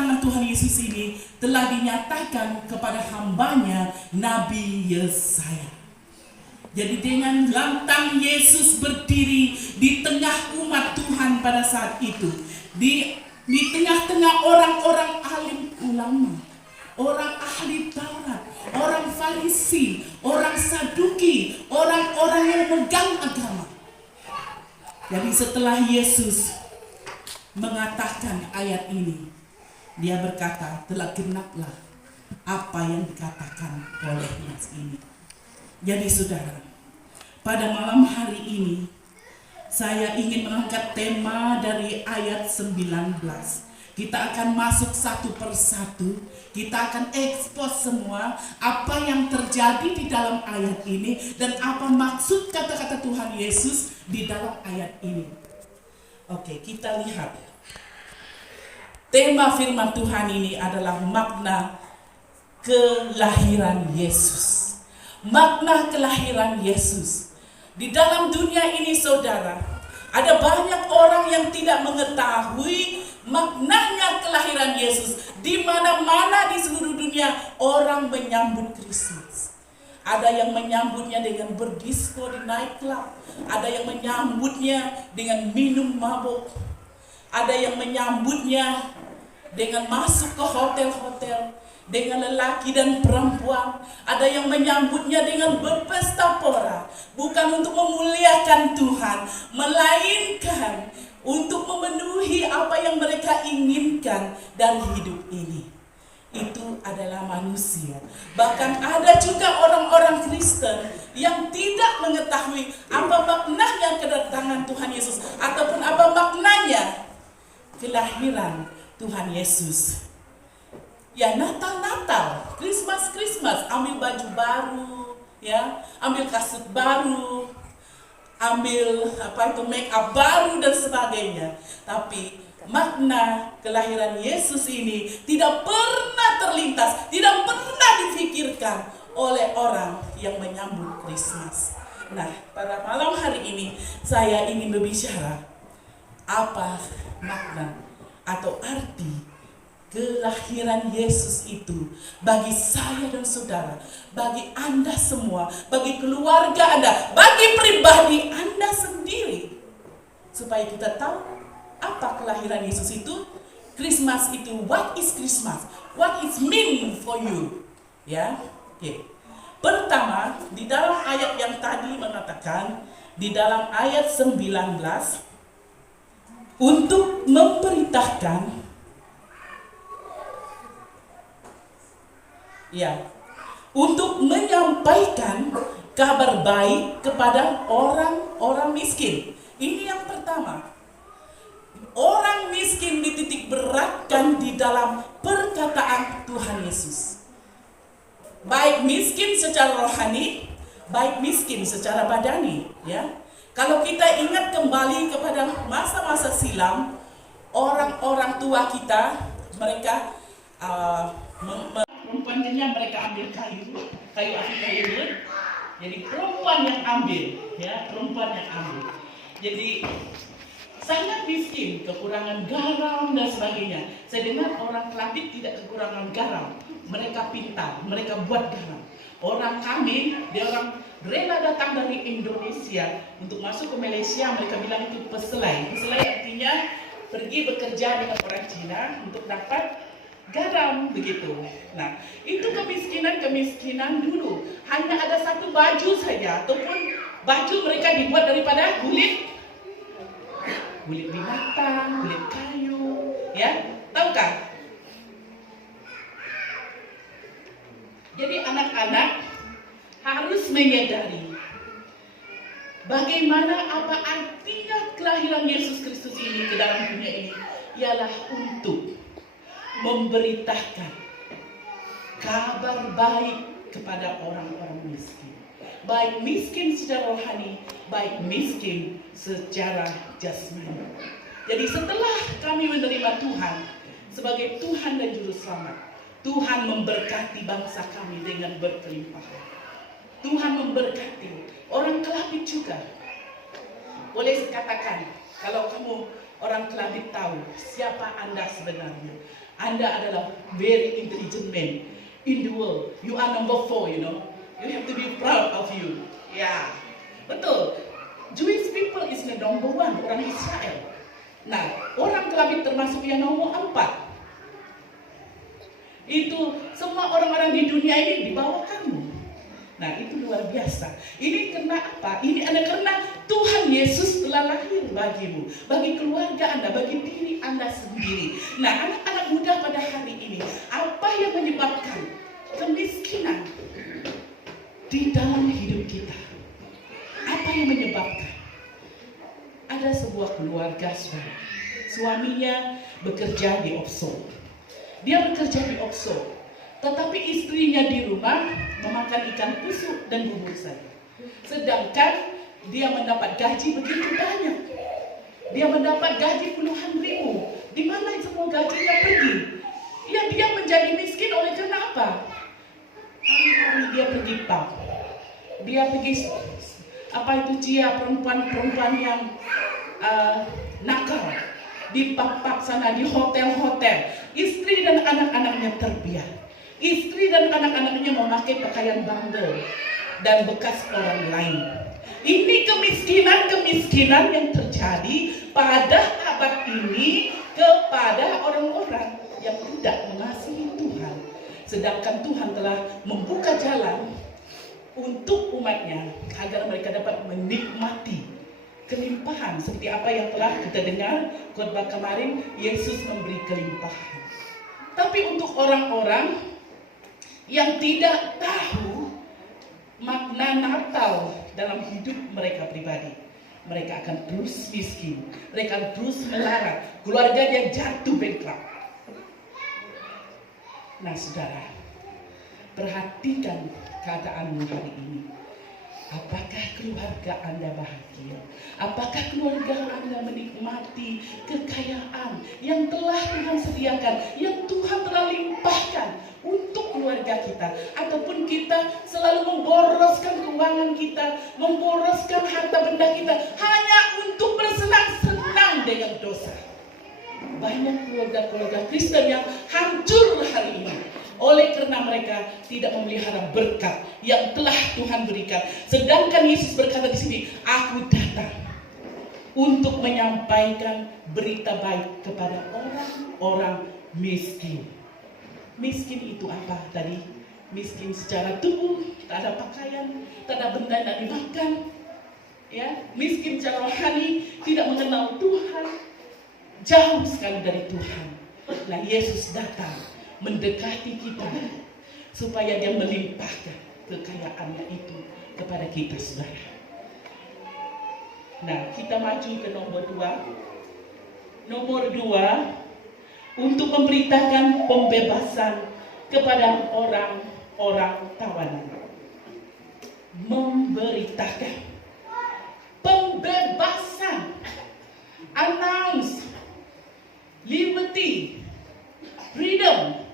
kedatangan Tuhan Yesus ini telah dinyatakan kepada hambanya Nabi Yesaya. Jadi dengan lantang Yesus berdiri di tengah umat Tuhan pada saat itu, di tengah-tengah orang-orang alim ulama, orang ahli Taurat, orang Farisi, orang Saduki, orang-orang yang megang agama. Jadi setelah Yesus mengatakan ayat ini, dia berkata, telah genaplah apa yang dikatakan oleh nas ini. Jadi saudara, pada malam hari ini saya ingin mengangkat tema dari ayat 19. Kita akan masuk satu persatu, kita akan ekspos semua apa yang terjadi di dalam ayat ini dan apa maksud kata-kata Tuhan Yesus di dalam ayat ini. Oke, kita lihat. Tema firman Tuhan ini adalah makna kelahiran Yesus. Makna kelahiran Yesus. Di dalam dunia ini saudara, ada banyak orang yang tidak mengetahui maknanya kelahiran Yesus. Di mana-mana di seluruh dunia orang menyambut Kristus. Ada yang menyambutnya dengan berdisko di nightclub, ada yang menyambutnya dengan minum mabuk, ada yang menyambutnya dengan masuk ke hotel-hotel dengan lelaki dan perempuan, ada yang menyambutnya dengan berpesta pora, bukan untuk memuliakan Tuhan, melainkan untuk memenuhi apa yang mereka inginkan dari hidup ini. Itu adalah manusia. Bahkan ada juga orang-orang Kristen yang tidak mengetahui apa maknanya kedatangan Tuhan Yesus, ataupun apa maknanya kelahiran Tuhan Yesus. Ya, Natal, Christmas, ambil baju baru, ya, ambil kasut baru, ambil make up baru dan sebagainya. Tapi makna kelahiran Yesus ini tidak pernah terlintas, tidak pernah difikirkan oleh orang yang menyambut Christmas. Nah, pada malam hari ini saya ingin berbicara apa makna atau arti kelahiran Yesus itu bagi saya dan saudara, bagi Anda semua, bagi keluarga Anda, bagi pribadi Anda sendiri, supaya kita tahu apa kelahiran Yesus itu. Christmas itu, what is Christmas? What is mean for you? Ya, oke. Pertama, di dalam ayat yang tadi mengatakan, di dalam ayat 19, untuk memberitakan, ya, untuk menyampaikan kabar baik kepada orang-orang miskin. Ini yang pertama. Orang miskin dititik beratkan di dalam perkataan Tuhan Yesus. Baik miskin secara rohani, baik miskin secara badani, ya. Kalau kita ingat kembali kepada masa-masa silam, orang-orang tua kita, mereka perempuannya mereka ambil kayu wood. Jadi perempuan yang ambil, ya, perempuan yang ambil. Jadi sangat miskin, kekurangan garam dan sebagainya. Saya dengar orang Klaten tidak kekurangan garam, mereka pintar, mereka buat garam. Orang kami, dia orang rela datang dari Indonesia untuk masuk ke Malaysia, mereka bilang itu peselai. Peselai artinya pergi bekerja dengan orang Cina untuk dapat garam, begitu. Nah, itu kemiskinan dulu. Hanya ada satu baju saja, ataupun baju mereka dibuat daripada kulit binatang, kulit kayu, ya, tahu kan? Jadi anak-anak harus menyadari bagaimana apa artinya kelahiran Yesus Kristus ini ke dalam dunia ini, ialah untuk memberitakan kabar baik kepada orang-orang miskin. Baik miskin secara rohani, baik miskin secara jasmani. Jadi setelah kami menerima Tuhan sebagai Tuhan dan Juru Selamat, Tuhan memberkati bangsa kami dengan berkelimpahan. Tuhan memberkati orang Kelapit juga. Boleh katakan, kalau kamu orang Kelabit tahu siapa Anda sebenarnya. Anda adalah very intelligent man in the world. You are number 4, you know. You have to be proud of you. Ya, betul. Jewish people is the number 1, orang Israel. Nah, orang Kelabit termasuk yang nomor 4. Itu semua orang-orang di dunia ini di bawah kamu. Nah, itu luar biasa. Ini karena apa? Ini ada karena Tuhan Yesus telah lahir bagimu, bagi keluarga Anda, bagi diri Anda sendiri. Nah, anak-anak muda pada hari ini, apa yang menyebabkan kemiskinan di dalam hidup kita? Apa yang menyebabkan? Ada sebuah keluarga, suaminya bekerja di offshore. Dia bekerja di offshore, tetapi istrinya di rumah memakan ikan busuk dan bubur saja. Sedangkan dia mendapat gaji begitu banyak. Dia mendapat gaji puluhan ribu. Di mana semua gajinya pergi? Ya, dia menjadi miskin oleh karena apa? Hari-hari dia pergi pub. Dia pergi perempuan-perempuan yang nakal di pub-pub sana, di hotel-hotel. Istri dan anak-anaknya terbiar. Istri dan anak-anaknya memakai pakaian bandel dan bekas orang lain. Ini kemiskinan yang terjadi pada abad ini kepada orang-orang yang tidak mengasihi Tuhan. Sedangkan Tuhan telah membuka jalan untuk umatnya agar mereka dapat menikmati kelimpahan. Seperti apa yang telah kita dengar khotbah kemarin, Yesus memberi kelimpahan. Tapi untuk orang-orang yang tidak tahu makna Natal dalam hidup mereka pribadi, mereka akan terus miskin, mereka akan terus melarat, keluarganya jatuh bankrupt. Nah, saudara, perhatikan keadaanmu hari ini. Apakah keluarga Anda bahagia? Apakah keluarga Anda menikmati kekayaan yang telah Tuhan sediakan, yang Tuhan telah limpahkan untuk keluarga kita? Ataupun kita selalu memboroskan keuangan kita, memboroskan harta benda kita hanya untuk bersenang-senang dengan dosa. Banyak keluarga-keluarga Kristen yang hancur hari ini oleh karena mereka tidak memelihara berkat yang telah Tuhan berikan. Sedangkan Yesus berkata di sini, aku datang untuk menyampaikan berita baik kepada orang-orang miskin. Miskin itu apa tadi? Miskin secara tubuh, tak ada pakaian, tak ada benda yang dimakan. Ya, miskin secara rohani, tidak mengenal Tuhan, jauh sekali dari Tuhan. Nah, Yesus datang mendekati kita supaya dia melimpahkan kekayaannya itu kepada kita, saudara. Nah, kita maju ke nomor 2. Nomor 2, untuk memberitakan pembebasan kepada orang-orang tawanan. Memberitakan pembebasan, announce liberty, freedom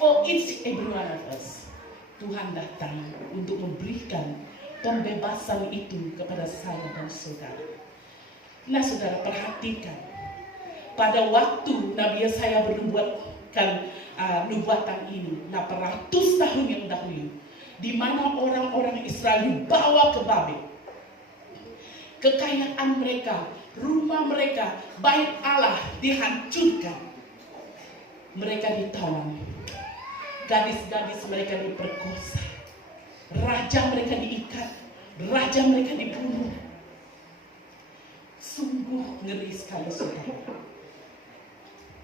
for each every one of us. Tuhan datang untuk memberikan pembebasan itu kepada saya dan saudara. Nah, saudara, perhatikan. Pada waktu Nabi Yesaya bernubuatkan nubuatan ini, 800 tahun yang dahulu, di mana orang-orang Israel dibawa ke Babel. Kekayaan mereka, rumah mereka, bait Allah dihancurkan. Mereka ditawan, gadis-gadis mereka diperkosa, raja mereka diikat, raja mereka dibunuh. Sungguh ngeri sekali, saudara.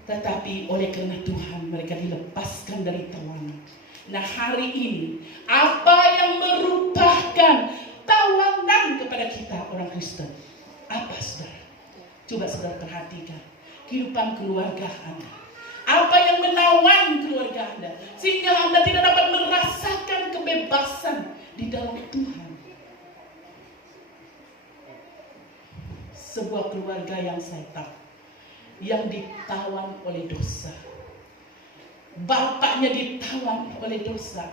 Tetapi oleh karena Tuhan mereka dilepaskan dari tawanan. Nah, hari ini apa yang merupakan tawanan kepada kita orang Kristen? Apa, saudara? Coba saudara perhatikan kehidupan keluarga Anda. Apa yang menawan keluarga Anda sehingga Anda tidak dapat merasakan kebebasan di dalam Tuhan? Sebuah keluarga yang saya tahu, yang ditawan oleh dosa. Bapaknya ditawan oleh dosa,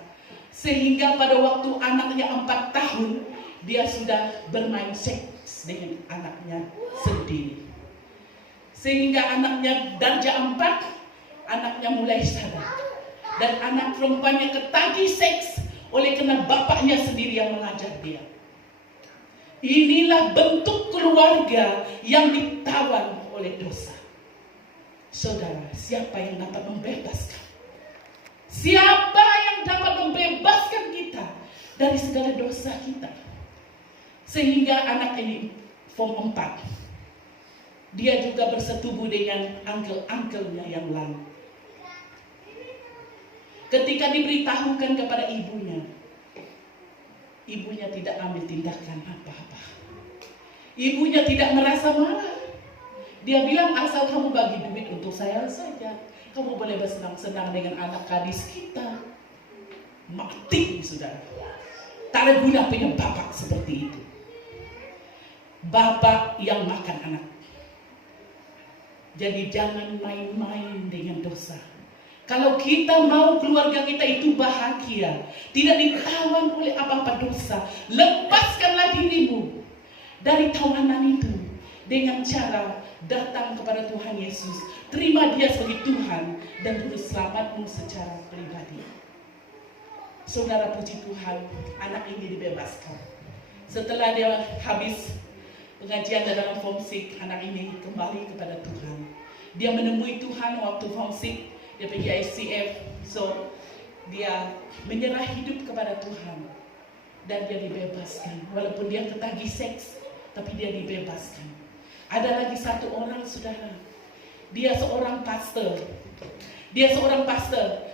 sehingga pada waktu anaknya 4 tahun dia sudah bermain seks dengan anaknya sendiri. Sehingga anaknya darjah 4, anaknya mulai sadar. Dan anak perempuannya ketagih seks oleh karena bapaknya sendiri yang mengajar dia. Inilah bentuk keluarga yang ditawan oleh dosa. Saudara, siapa yang dapat membebaskan? Siapa yang dapat membebaskan kita dari segala dosa kita? Sehingga anak ini form 4. Dia juga bersetubuh dengan uncle-uncle-nya yang lain. Ketika diberitahukan kepada ibunya, ibunya tidak ambil tindakan apa-apa. Ibunya tidak merasa marah. Dia bilang, asal kamu bagi duit untuk saya saja, kamu boleh bersenang-senang dengan anak gadis kita. Mati, saudara. Tak ada guna punya bapak seperti itu. Bapak yang makan anak. Jadi jangan main-main dengan dosa. Kalau kita mau keluarga kita itu bahagia, tidak ditawan oleh apa-apa dosa, lepaskanlah dirimu dari tawanan itu dengan cara datang kepada Tuhan Yesus. Terima dia sebagai Tuhan dan juru selamatmu secara pribadi. Saudara, puji Tuhan, anak ini dibebaskan. Setelah dia habis pengajian dalam form 6, anak ini kembali kepada Tuhan. Dia menemui Tuhan waktu form 6, dia pergi ICF. So, dia menyerah hidup kepada Tuhan. Dan dia dibebaskan. Walaupun dia ketagih seks, tapi dia dibebaskan. Ada lagi satu orang, saudara. Dia seorang pastor.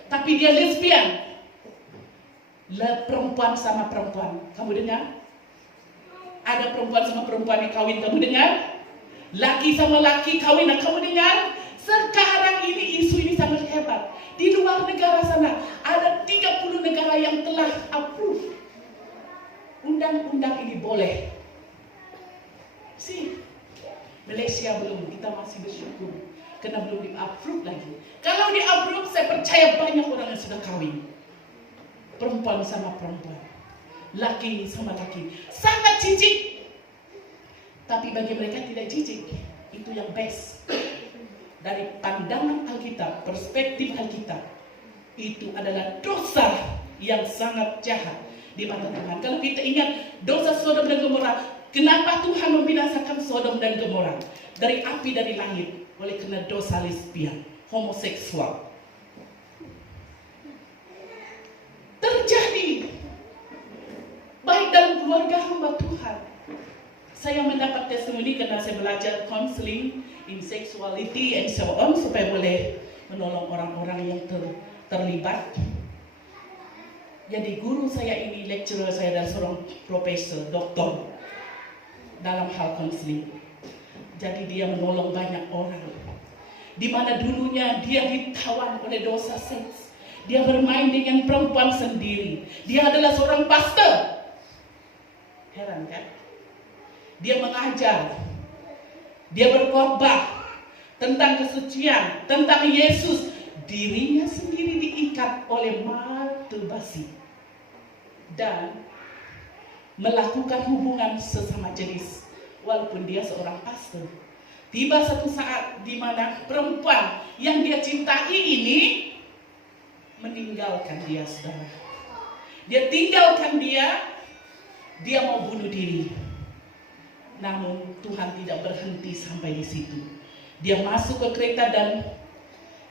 Tapi dia lesbian. Perempuan sama perempuan. Kamu dengar? Ada perempuan sama perempuan yang kawin, kamu dengar? Laki sama laki kawin, kamu dengar? Sekarang ini isu ini sangat hebat. Di luar negara sana ada 30 negara yang telah approve undang-undang ini boleh. Malaysia belum, kita masih bersyukur karena belum di-approve lagi. Kalau di-approve, saya percaya banyak orang yang sudah kawin. Perempuan sama perempuan, laki sama laki, sangat jijik. Tapi bagi mereka tidak jijik, itu yang best. Dari pandangan Alkitab, perspektif Alkitab, itu adalah dosa yang sangat jahat di mata Tuhan. Kalau kita ingat dosa Sodom dan Gomora, kenapa Tuhan membinasakan Sodom dan Gomora? Dari api dari langit, oleh karena dosa lesbian, homoseksual. Terjadi baik dalam keluarga hamba Tuhan. Saya mendapat testimoni karena saya belajar counseling in sexuality and so on, supaya boleh menolong orang-orang yang terlibat. Jadi guru saya ini, lecturer saya, dan seorang profesor, doktor dalam hal counseling. Jadi dia menolong banyak orang. Di mana dulunya dia ditawan oleh dosa seks. Dia bermain dengan perempuan sendiri. Dia adalah seorang pastor. Heran kan? Dia mengajar. Dia berkhotbah tentang kesucian, tentang Yesus. Dirinya sendiri diikat oleh masturbasi dan melakukan hubungan sesama jenis, walaupun dia seorang pastor. Tiba satu saat di mana perempuan yang dia cintai ini meninggalkan dia, saudara. Dia tinggalkan dia mau bunuh diri. Namun Tuhan tidak berhenti sampai di situ. Dia masuk ke kereta dan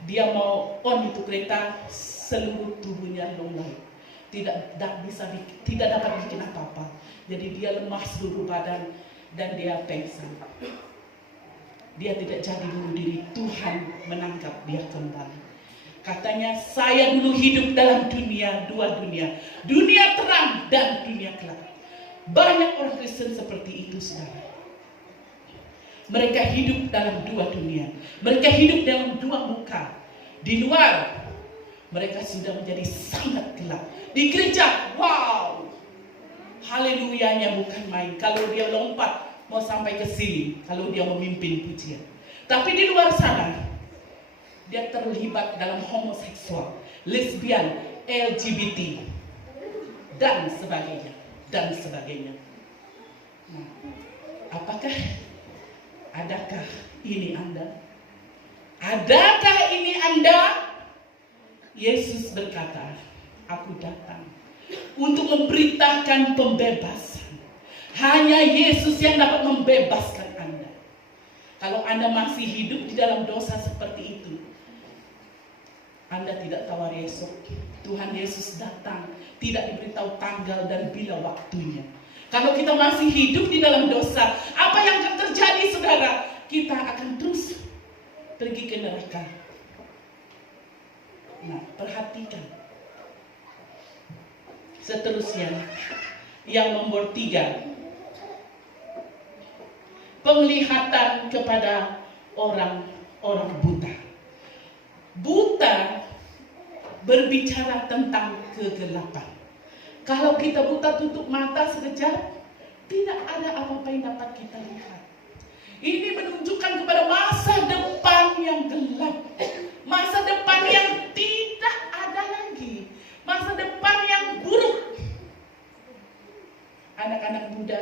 dia mau on itu kereta, seluruh tubuhnya lunglai. Tidak dapat bikin apa-apa. Jadi dia lemah seluruh badan dan dia pingsan. Dia tidak jadi bunuh diri. Tuhan menangkap dia kembali. Katanya, saya dulu hidup dalam dua dunia. Dunia terang dan dunia gelap. Banyak orang Kristen seperti itu, saudara. Mereka hidup dalam dua dunia. Mereka hidup dalam dua muka. Di luar, mereka sudah menjadi sangat gelap. Di gereja, wow, haleluyanya bukan main. Kalau dia lompat, mau sampai ke sini, kalau dia memimpin pujian. Tapi di luar sana, dia terlibat dalam homoseksual, lesbian, LGBT, dan sebagainya. Nah, adakah ini Anda? Adakah ini Anda? Yesus berkata, aku datang untuk memberitakan pembebasan. Hanya Yesus yang dapat membebaskan Anda. Kalau Anda masih hidup di dalam dosa seperti itu, Anda tidak tahu hari esok. Tuhan Yesus datang, tidak diberitahu tanggal dan bila waktunya. Kalau kita masih hidup di dalam dosa, apa yang akan terjadi, saudara? Kita akan terus pergi ke neraka. Nah, perhatikan. Seterusnya, yang nomor 3. Penglihatan kepada orang-orang buta. Buta berbicara tentang kegelapan. Kalau kita buta tutup mata sekejap, tidak ada apa-apa yang dapat kita lihat. Ini menunjukkan kepada masa depan yang gelap. Masa depan yang tidak ada lagi. Masa depan yang buruk. Anak-anak muda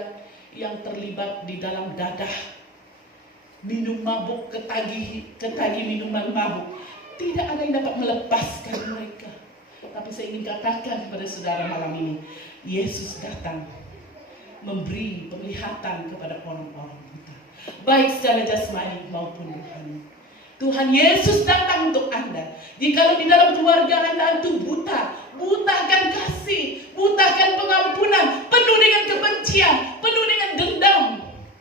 yang terlibat di dalam dadah, minum mabuk, ketagih minuman mabuk, tidak ada yang dapat melepaskan mereka. Tapi saya ingin katakan kepada saudara malam ini, Yesus datang memberi penglihatan kepada orang-orang buta, baik secara jasmani maupun rohani. Tuhan Yesus datang untuk Anda. Jikalau di dalam keluarga Anda itu buta akan kasih, buta akan pengampunan, penuh dengan kebencian, penuh dengan dendam.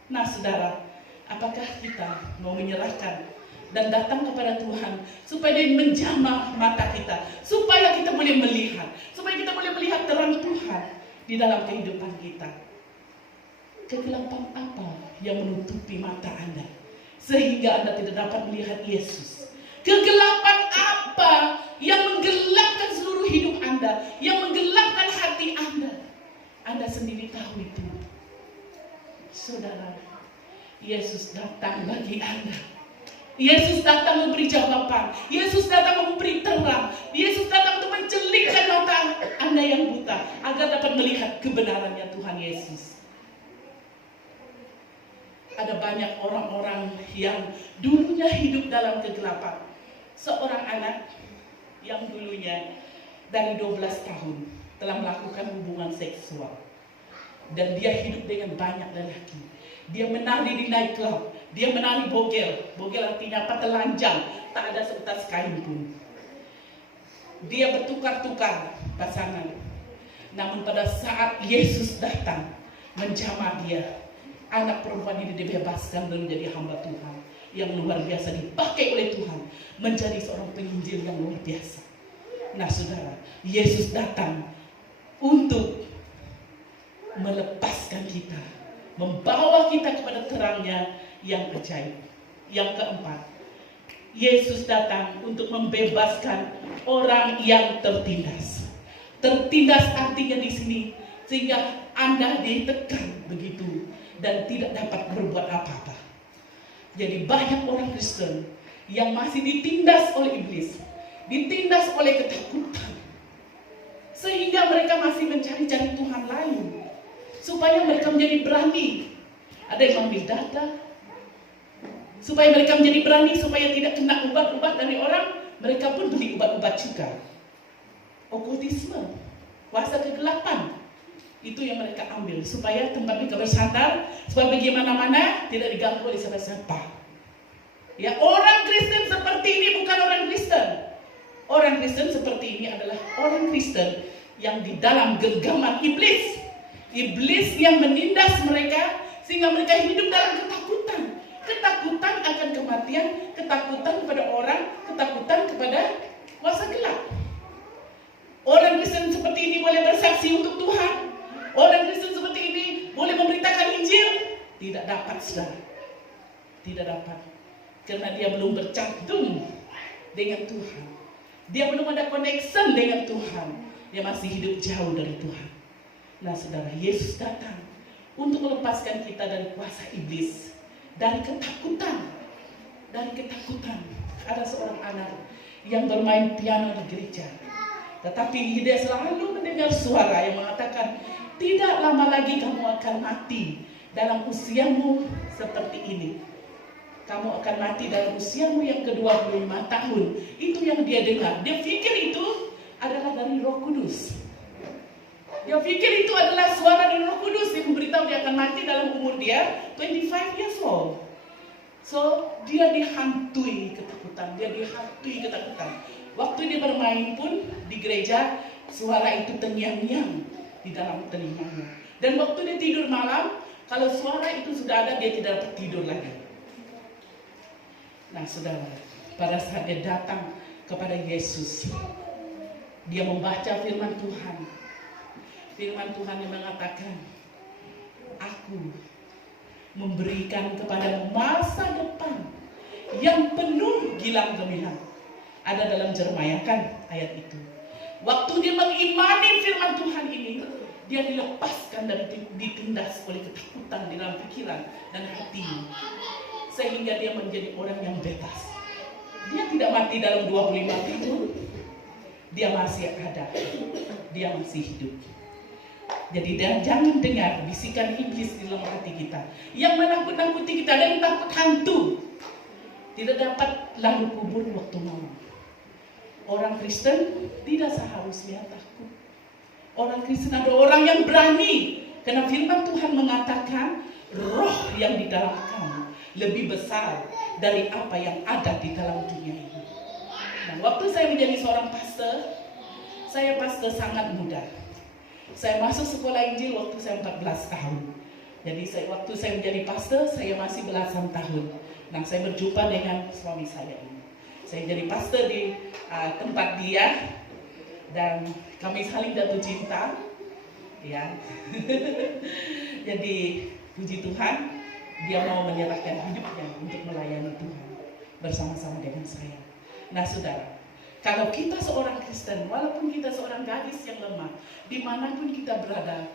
Nah saudara, apakah kita mau menyerahkan dan datang kepada Tuhan supaya Dia menjamah mata kita, supaya kita boleh melihat, supaya kita boleh melihat terang Tuhan di dalam kehidupan kita? Kegelapan apa yang menutupi mata Anda sehingga Anda tidak dapat melihat Yesus? Kegelapan apa yang menggelapkan seluruh hidup Anda, yang menggelapkan hati Anda? Anda sendiri tahu itu. Saudara, Yesus datang bagi Anda. Yesus datang memberi jawaban. Yesus datang memberi terang. Yesus datang untuk mencelikkan mata Anda yang buta agar dapat melihat kebenarannya Tuhan Yesus. Ada banyak orang-orang yang dulunya hidup dalam kegelapan. Seorang anak yang dulunya dari 12 tahun telah melakukan hubungan seksual. Dan dia hidup dengan banyak lelaki. Dia menari di nightclub. Dia menari bogel. Bogel artinya apa? Telanjang. Tak ada seutas kain pun. Dia bertukar-tukar pasangan. Namun pada saat Yesus datang menjamah dia, anak perempuan ini dibebaskan dan menjadi hamba Tuhan yang luar biasa, dipakai oleh Tuhan menjadi seorang penginjil yang luar biasa. Nah saudara, Yesus datang untuk melepaskan kita, membawa kita kepada terangnya yang ajaib. Yang keempat, Yesus datang untuk membebaskan orang yang tertindas. Tertindas artinya di sini sehingga Anda ditekan begitu dan tidak dapat berbuat apa-apa. Jadi banyak orang Kristen yang masih ditindas oleh iblis, ditindas oleh ketakutan, sehingga mereka masih mencari-cari Tuhan lain, supaya mereka menjadi berani. Ada yang mengambil data, supaya mereka menjadi berani, supaya tidak kena ubat-ubat dari orang, mereka pun beli ubat-ubat juga. Okultisme, kuasa kegelapan, itu yang mereka ambil supaya tempat mereka bersandar, supaya bagaimana-mana tidak diganggu oleh siapa-siapa. Ya, orang Kristen seperti ini bukan orang Kristen. Orang Kristen seperti ini adalah orang Kristen yang di dalam genggaman iblis. Iblis yang menindas mereka sehingga mereka hidup dalam ketakutan. Ketakutan akan kematian, ketakutan kepada orang, ketakutan kepada kuasa gelap. Orang Kristen seperti ini boleh bersaksi untuk Tuhan. Orang Kristen seperti ini boleh memberitakan Injil? Tidak dapat, saudara. Tidak dapat. Karena dia belum bercantum dengan Tuhan. Dia belum ada connection dengan Tuhan. Dia masih hidup jauh dari Tuhan. Nah saudara, Yesus datang untuk melepaskan kita dari kuasa iblis. Dari ketakutan. Dari ketakutan. Ada seorang anak yang bermain piano di gereja. Tetapi dia selalu mendengar suara yang mengatakan, tidak lama lagi kamu akan mati dalam usiamu seperti ini. kamu akan mati dalam usiamu yang ke-25 tahun. Itu yang dia dengar. Dia pikir itu adalah dari Roh Kudus. Dia pikir itu adalah suara dari Roh Kudus yang memberitahu dia akan mati dalam umur dia 25 years old. So, dia dihantui ketakutan. Waktu dia bermain pun di gereja, suara itu terngiang-ngiang di dalam telinganya. Dan waktu dia tidur malam, kalau suara itu sudah ada, dia tidak dapat tidur lagi. Nah, saudara, pada saat dia datang kepada Yesus, dia membaca firman Tuhan. Firman Tuhan yang mengatakan, aku memberikan kepada masa depan yang penuh gilang gemilang. Ada dalam Jeremia kan ayat itu. Waktu dia mengimani firman Tuhan ini, dia dilepaskan dan ditindas oleh ketakutan di dalam pikiran dan hatinya. Sehingga dia menjadi orang yang bebas. Dia tidak mati dalam 25 tahun. Dia masih ada. Dia masih hidup. Jadi jangan dengar bisikan iblis di dalam hati kita yang menakut-nakuti kita dan takut hantu. Tidak dapat lalu kubur waktu malam. Orang Kristen tidak seharusnya takut. Orang Kristen adalah orang yang berani. Karena firman Tuhan mengatakan roh yang di dalam kamu lebih besar dari apa yang ada di dalam dunia ini. Nah, waktu saya menjadi seorang pastor, saya pastor sangat muda. Saya masuk sekolah Injil waktu saya 14 tahun. Jadi waktu saya menjadi pastor, saya masih belasan tahun. Nah, saya berjumpa dengan suami saya ini. Saya jadi pastor di tempat dia, dan kami saling jatuh cinta. Ya. Jadi puji Tuhan, dia mau menyerahkan hidupnya untuk melayani Tuhan bersama-sama dengan saya. Nah, saudara, kalau kita seorang Kristen, walaupun kita seorang gadis yang lemah, dimanapun kita berada,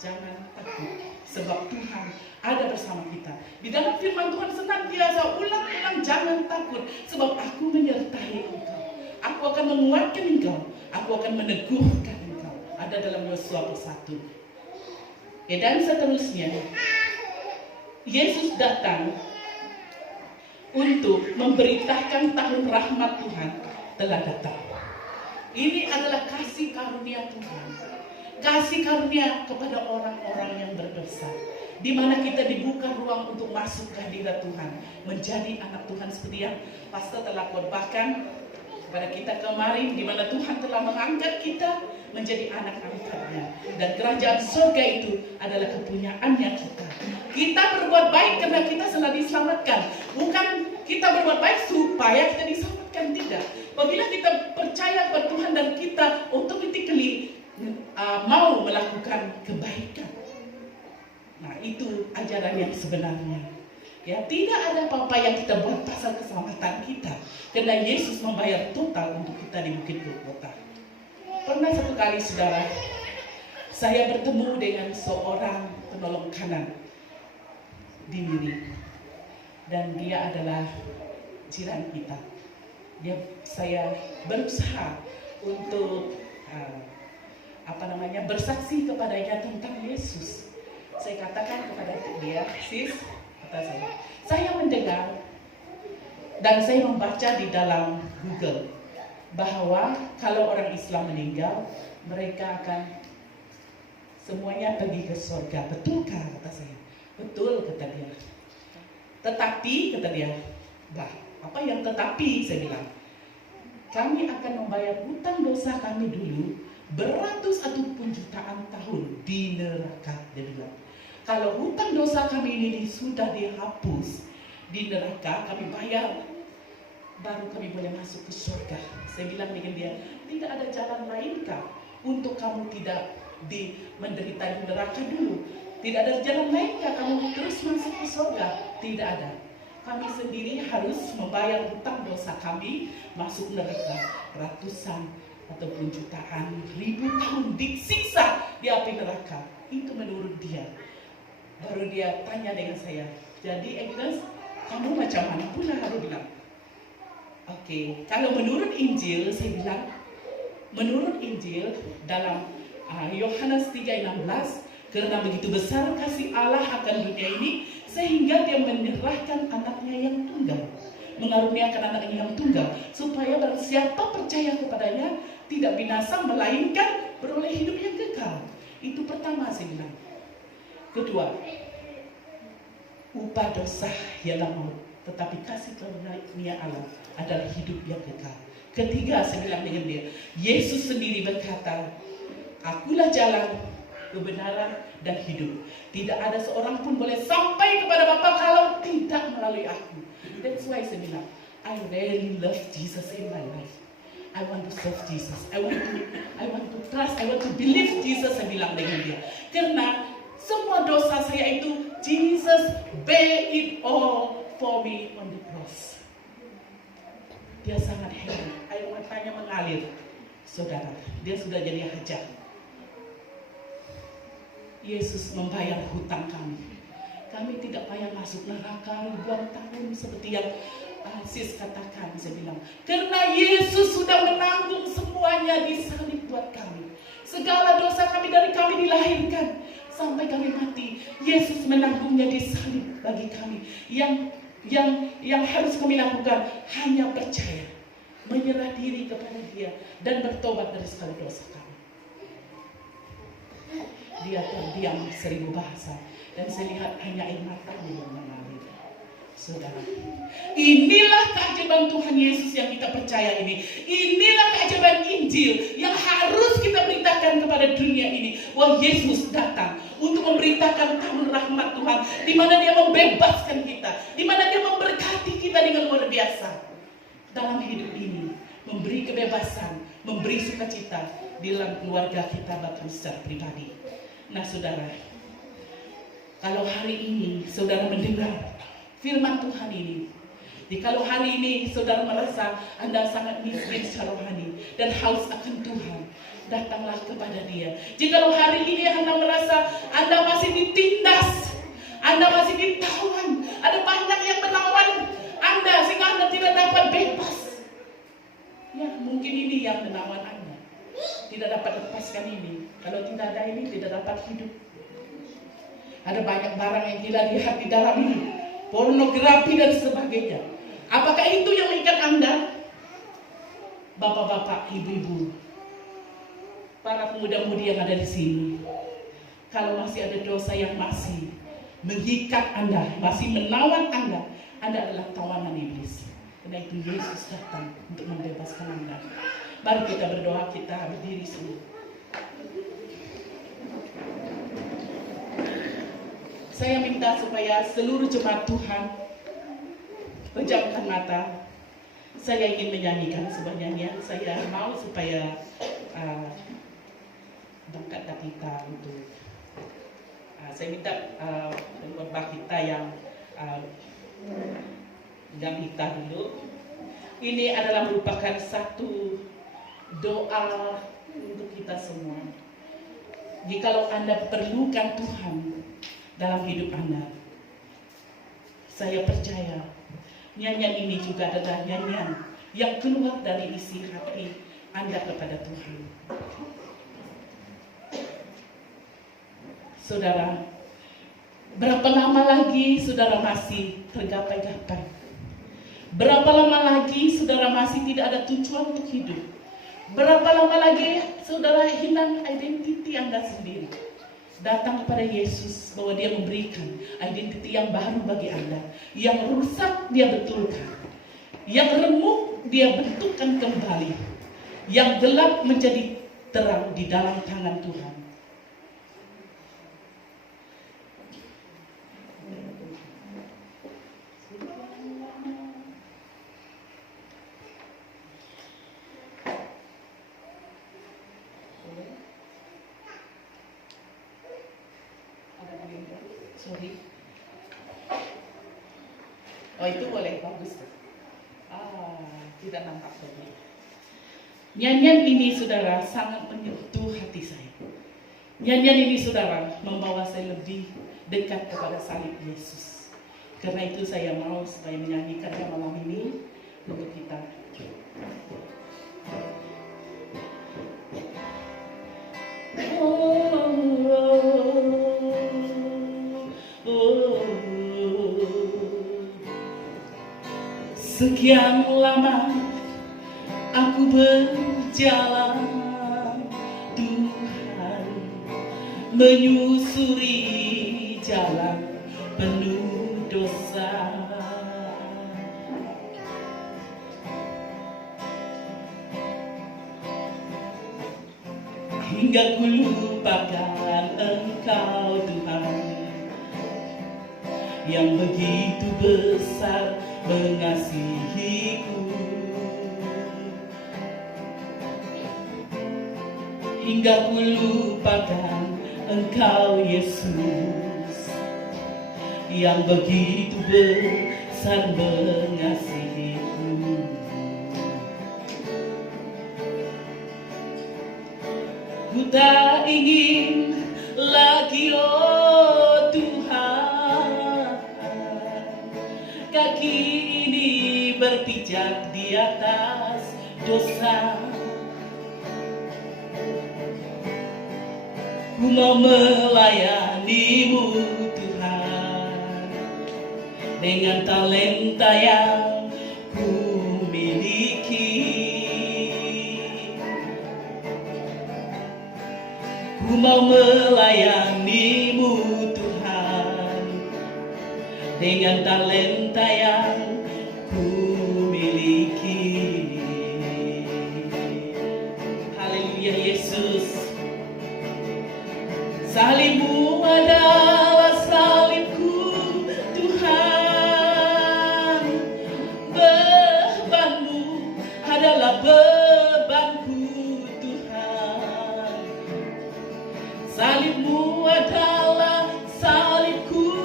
jangan takut, sebab Tuhan ada bersama kita. Di dalam firman Tuhan senantiasa ulang-ulang, jangan takut, sebab aku menyertai engkau. Aku akan menguatkan engkau, aku akan meneguhkan engkau. Ada dalam Yosua 1. Dan seterusnya, Yesus datang untuk memberitakan tahun rahmat Tuhan telah datang. Ini adalah kasih karunia Tuhan. Kasih karunia kepada orang-orang yang berdosa, di mana kita dibuka ruang untuk masuk ke hadirat Tuhan, menjadi anak Tuhan seperti yang pastor telah khotbahkan kepada kita kemarin, di mana Tuhan telah mengangkat kita menjadi anak-anak-Nya, dan kerajaan surga itu adalah kepunyaannya kita. Kita berbuat baik karena kita telah diselamatkan, bukan kita berbuat baik supaya kita diselamatkan, tidak. Apabila kita percaya kepada Tuhan dan kita automatically mau melakukan kebaikan. Nah, itu ajaran yang sebenarnya. Ya, tidak ada apa-apa yang kita buat pasal keselamatan kita, karena Yesus membayar total untuk kita di Bukit Golgota. Pernah satu kali, saudara, saya bertemu dengan seorang penolong kanan di Miri, dan dia adalah jiran kita. Saya berusaha untuk bersaksi kepadanya tentang Yesus. Saya katakan kepada dia, sis, kata saya mendengar dan saya membaca di dalam Google bahwa kalau orang Islam meninggal, mereka akan semuanya pergi ke surga. Betulkah? Kata saya. Betul, kata dia. Tetapi, kata dia, apa yang tetapi? Saya bilang, kami akan membayar hutang dosa kami dulu beratus ataupun jutaan tahun di neraka. Dia bilang, kalau hutang dosa kami ini sudah dihapus di neraka, kami bayar, baru kami boleh masuk ke surga. Saya bilang dengan dia, tidak ada jalan lainkah untuk kamu tidak menderita di neraka dulu? Tidak ada jalan lainkah kamu terus masuk ke surga? Tidak ada. Kami sendiri harus membayar hutang dosa kami, masuk neraka ratusan ataupun jutaan, ribu tahun disiksa di api neraka. Itu menurut dia. Baru dia tanya dengan saya, jadi Agnes, kamu macam mana pula? Aku bilang, oke, kalau menurut Injil, saya bilang, menurut Injil dalam Yohanes 3:16, Karena begitu besar kasih Allah akan dunia ini, sehingga dia menyerahkan anaknya yang tunggal, mengaruniakan anaknya yang tunggal, supaya barang siapa percaya kepadanya tidak binasa, melainkan beroleh hidup yang kekal. Itu pertama saya bilang. Kedua, upah dosa ialah maut, tetapi kasih karunia Allah adalah hidup yang kekal. Ketiga, saya bilang dengan dia, Yesus sendiri berkata, akulah jalan, kebenaran, dan hidup. Tidak ada seorang pun boleh sampai kepada Bapa kalau tidak melalui aku. That's why saya bilang, I really love Jesus in my life. I want to serve Jesus. I want to trust. I want to believe Jesus. Saya bilang dengan dia. Karena semua dosa saya itu, Jesus bear it all for me on the cross. Dia sangat hebat. Air matanya mengalir. Saudara, dia sudah jadi hajat. Yesus membayar hutang kami. Kami tidak payah masuk neraka ribuan tahun seperti yang Sis katakan, saya bilang. Karena Yesus sudah menanggung semuanya di salib buat kami. Segala dosa kami dari kami dilahirkan sampai kami mati, Yesus menanggungnya di salib bagi kami. Yang harus kami lakukan hanya percaya, menyerah diri kepada Dia dan bertobat dari segala dosa kami. Dia terdiam 1000 bahasa dan saya lihat hanya air matanya yang mengalir. Saudara, inilah keajaiban Tuhan Yesus yang kita percaya ini. Inilah keajaiban Injil yang harus kita beritakan kepada dunia ini. Bahwa Yesus datang untuk memberitakan kabar rahmat Tuhan, di mana Dia membebaskan kita, di mana Dia memberkati kita dengan luar biasa dalam hidup ini, memberi kebebasan, memberi sukacita di dalam keluarga kita bahkan secara pribadi. Nah, saudara, kalau hari ini saudara mendengar firman Tuhan ini, kalau hari ini saudara merasa Anda sangat miskin secara rohani dan haus akan Tuhan, datanglah kepada Dia. Jikalau hari ini Anda merasa Anda masih ditindas, Anda masih ditawan, ada banyak yang menawan Anda sehingga Anda tidak dapat bebas, ya mungkin ini yang menawan Anda, tidak dapat lepaskan ini. Kalau tidak ada ini, tidak dapat hidup. Ada banyak barang yang tidak lihat di dalam ini, pornografi dan sebagainya. Apakah itu yang mengikat Anda? Bapak-bapak, ibu-ibu, para pemuda-mudi yang ada di sini, kalau masih ada dosa yang masih mengikat Anda, masih menawan Anda adalah tawanan iblis. Karena itu Yesus datang untuk membebaskan Anda. Mari kita berdoa, kita berdiri semua. Saya minta supaya seluruh jemaat Tuhan pejamkan mata. Saya ingin menyanyikan sebuah nyanyian. Saya mau supaya bangkat kita untuk saya minta khotbah kita yang kita dulu. Ini adalah merupakan satu doa untuk kita semua. Jikalau Anda perlukan Tuhan dalam hidup Anda, saya percaya nyanyian ini juga adalah nyanyian yang keluar dari isi hati Anda kepada Tuhan. Saudara, berapa lama lagi saudara masih tergapai-gapai? Berapa lama lagi saudara masih tidak ada tujuan untuk hidup? Berapa lama lagi saudara hilang identiti Anda sendiri? Datang kepada Yesus bahwa Dia memberikan identiti yang baru bagi Anda. Yang rusak Dia betulkan, yang remuk Dia bentukkan kembali, yang gelap menjadi terang di dalam tangan Tuhan. Sorry. Oh, itu boleh, bagus. Tidak nampak lagi. Nyanyian ini saudara sangat menyentuh hati saya. Nyanyian ini saudara membawa saya lebih dekat kepada salib Yesus. Karena itu saya mau supaya menyanyikannya malam ini untuk kita. Oh, Sekian lama aku berjalan, Tuhan, menyusuri jalan penuh dosa. Hingga ku lupakan Engkau, Tuhan, yang begitu besar mengasihiku. Hingga ku lupakan Engkau, Yesus, yang begitu besar mengasihiku. Ku tak ingin lagi, oh Tuhan, kaki ini berpijak di atas dosa. Ku mau melayani-Mu, Tuhan, dengan talenta yang ku miliki. Ku mau melayani-Mu, Tuhan, dengan talenta yang ku miliki. Haleluya, Yesus. Salib-Mu adalah salibku, Tuhan. Beban-Mu adalah bebanku, Tuhan. Salib-Mu adalah salibku,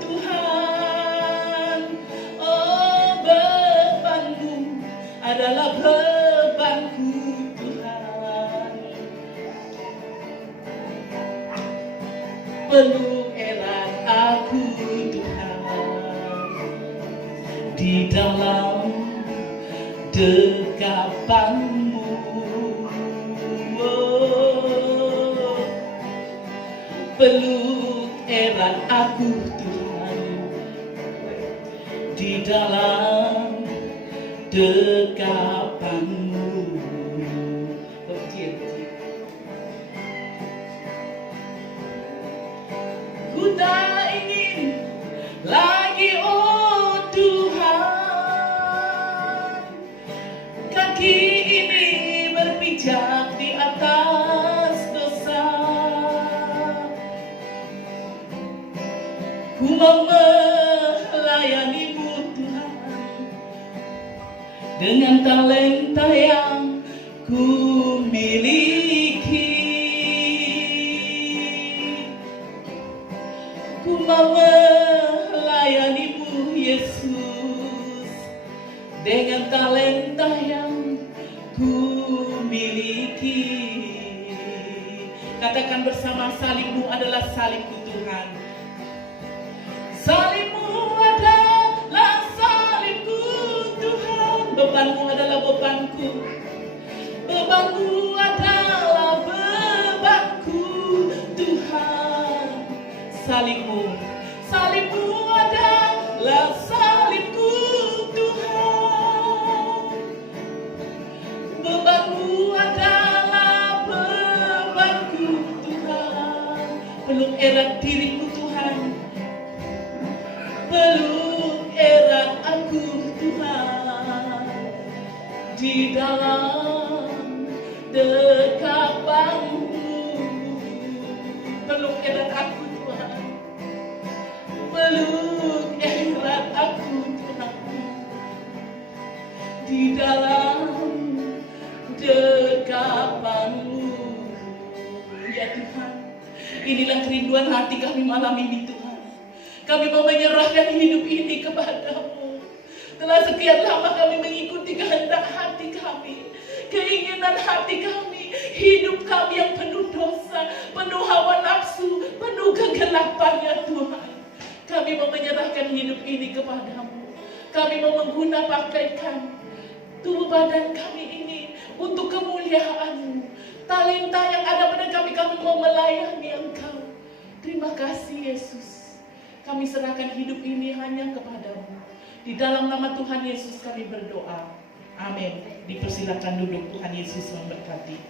Tuhan. Oh, beban-Mu adalah bebanku, Tuhan. Peluk erat aku, Tuhan, di dalam dekapan-Mu. Oh, peluk erat aku, Tuhan, di dalam dekapan-Mu. Ku tak ingin lagi, oh Tuhan, kaki ini berpijak di atas dosa. Ku mau melayani-Mu, Tuhan, dengan talenta yang ku miliki. Ku mau melayani-Mu, Yesus, dengan talenta yang ku miliki. Katakan bersama, salib-Mu adalah salibku, Tuhan. Salib-Mu adalah salibku, Tuhan. Beban-Mu adalah bebanku. Beban-Mu adalah bebanku, Tuhan. Salib-Mu, salib-Mu adalah salibku, Tuhan. Beban-Mu adalah bebanku, Tuhan. Peluk erat diriku, Tuhan. Peluk erat aku, Tuhan, di dalam dekapan-Mu. Peluk erat aku, Tuhan. Peluk erat aku, Tuhan, di dalam dekapan-Mu. Ya Tuhan, inilah kerinduan hati kami malam ini, Tuhan. Kami mau menyerahkan hidup ini kepada-Mu. Telah sekian lama kami mengikuti kehendak hati kami, keinginan hati kami, hidup kami yang penuh dosa, penuh hawa nafsu, penuh kegelapan, ya Tuhan. Kami mau menyerahkan hidup ini kepada-Mu. Kami mau pakaikan tubuh badan kami ini untuk kemuliaan-Mu. Talenta yang ada pada kami mau melayani Engkau. Terima kasih, Yesus. Kami serahkan hidup ini hanya kepada-Mu. Di dalam nama Tuhan Yesus kami berdoa. Amin. Dipersilakan duduk, Tuhan Yesus memberkati.